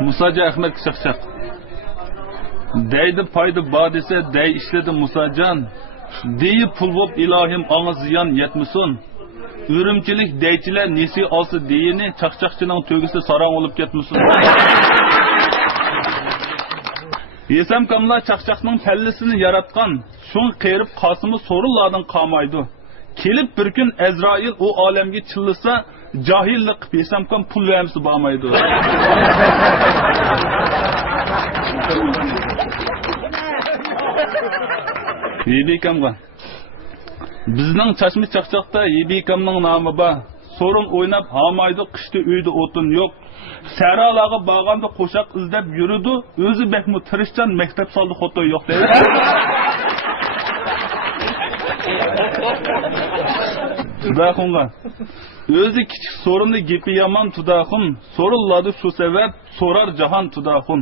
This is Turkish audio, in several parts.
Musaca Ahmet Şakşak. Deydi paydı badise dey işledi Musacan. Deyi pul bop ilahim ağız ziyan yetmisun. Ürümçilik deyçiler nesi alsı deyini çakçakçının tөгісі sarang olup ketmisun. Yesem kamla çakçakның pellisini yaratkan. Şun qeyrip qasımı sorullardan qamaydı. Kelip bir gün Ezrail o alemge çıllasa cahillik yesem kam pul vermesi bağmaydı. Yebikamga. Bizning Çaşmı Çakçakta Yebikamning namı ba. Sorun oynap hamaydı qishda uyda o'tin yo'q. Saralaga bağanda qo'shaq izlab yuridi, o'zi bekmu tirishchan maktab soldi xoto yo'q dedi. Tudaxunga. O'zi kichik sorunni gepi yomon Tudaxun, so'rilladi shu sabab so'rar jahon Tudaxun.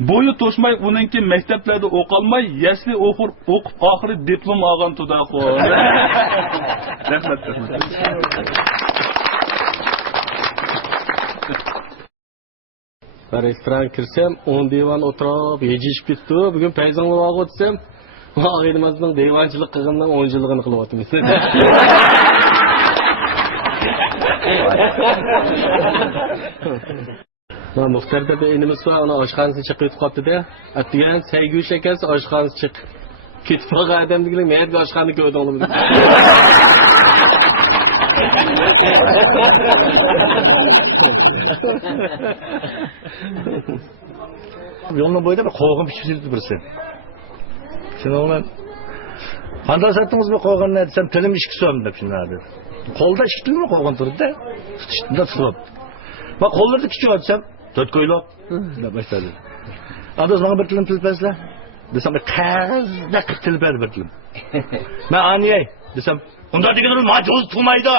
Boyu to'shmay uningki maktablarda o'qolmay, yasli o'qib oxiri diplom olgan Tudaxun. Rahmat. Restoran kirsem 10 divan o'tirib, yeyishib ketdi. Bugun payzonga olib o'tsam, og'aynimizning divanchilik qilgandan 10 yilligini qilib o'tamiz. Ma muxtarda bir inimiz var, ona oshxonasi chiqib qoldi-da. Atgan Saygush akasi oshxonasi chiq. Ketib qolgan odamnikilar mayda oshxonani ko'rdingmi? Yolun boyunda bir kovgun pişirildi birisi. Şimdi ona Handal sattınız mı kovgun ne desem telim işki söndüm şimdi abi. Kolda işkitil mi kovgun durdu da tutuştuğunda tutuldu. Bak kolları küçük atsam dört koylu. Ne başladı. Adı bana bir tilim tilpezle. Desem bir kazda tilper bir tilim. Ben aniyey desem onda dikilir macoz tutmaydı.